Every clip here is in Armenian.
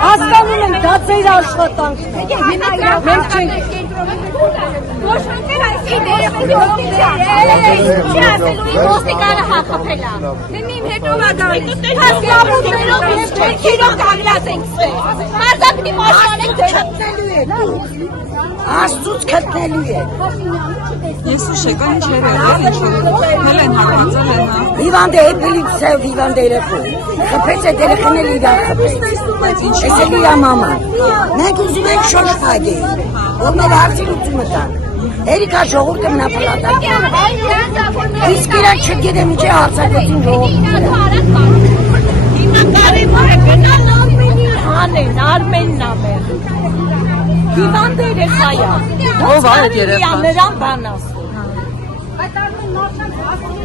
Հասկանում ենք, դա ձեր աշխատանքն է։ Մենք չենք ոստիկանը հաղթել է։ Մին հետո վազարից հասկամուներով ես չերքիրով կանգնած ենք ստեղ։ Մարզապիտի մաշանենք չտնելու է։ Աստծուց քտնելու է։ Ես ուշեք, ինչ երել, ինչ հել են հարվածել են, հա։ Հիվանդ է էպիլիպսիայով հիվանդ երեխու։ Խփեց է երեխան էլ իրար խփեց։ Ես էլ իրա մաման։ Մենք ուզում ենք շոշ փագեին, որ մեր հարցի լուծումը տան։ Երիկա ժողովուրդը մնա պլատակ։ Իսկ իրանք չգիտեմ ինչ է հարցակցություն ժողովուրդը։ Հիմա կարևորը գնալ Արմենին, Արմենն ամեր։ Հիվանդ երեխա է։ Ով է այդ երեխան։ Նրան բան ասում։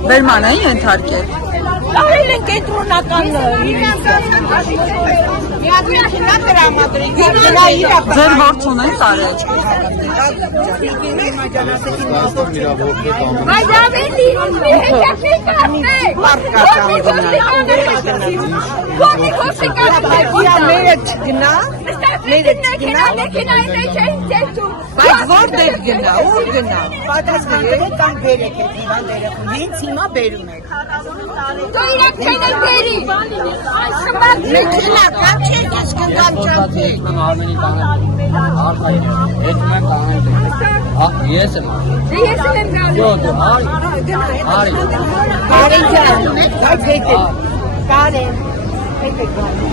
Բերմանային ենթարկել։ Կարել են կենտրոնական Ձեր որդուն են տարել։ Բայց որտեղ գնա, ուր գնա։ Պատասխանները կան բերեք այդ հիվանդ երեխուն, հենց հիմա բերում եք։ Դու իրակ չեն են բերի։ Մեքենա կան չեք ես գնդամ չանքի։ Արմենի կանեմ, հետում եմ կանեմ, ես եմ։ Ես եմ գալու։ Յո, դու, արի։ Կարեն ջան, բայց հետ է։ Կարեն, հետ է գալու։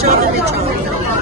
Շատ է